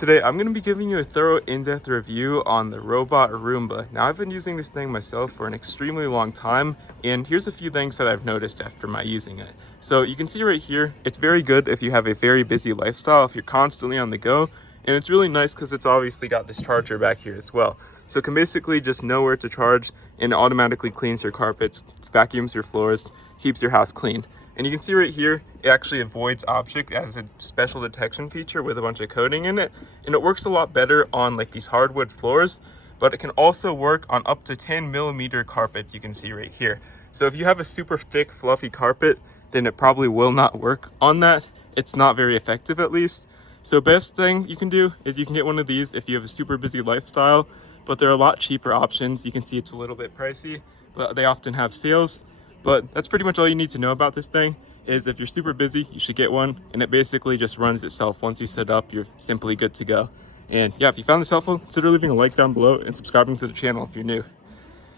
Today I'm going to be giving you a thorough in-depth review on the iRobot Roomba. Now I've been using this thing myself for an extremely long time, and here's a few things that I've noticed after my using it. So you can see right here, it's very good if you have a very busy lifestyle, if you're constantly on the go, and it's really nice because it's obviously got this charger back here as well. So it can basically just know where to charge and it automatically cleans your carpets, vacuums your floors, keeps your house clean. And you can see right here, it actually avoids object as a special detection feature with a bunch of coding in it. And it works a lot better on like these hardwood floors, but it can also work on up to 10mm carpets, you can see right here. So if you have a super thick, fluffy carpet, then it probably will not work on that. It's not very effective at least. So best thing you can do is you can get one of these if you have a super busy lifestyle, but there are a lot cheaper options. You can see it's a little bit pricey, but they often have sales. But that's pretty much all you need to know about this thing. Is if you're super busy, you should get one, and it basically just runs itself. Once you set up, you're simply good to go. And yeah, if you found this helpful, consider leaving a like down below and subscribing to the channel if you're new.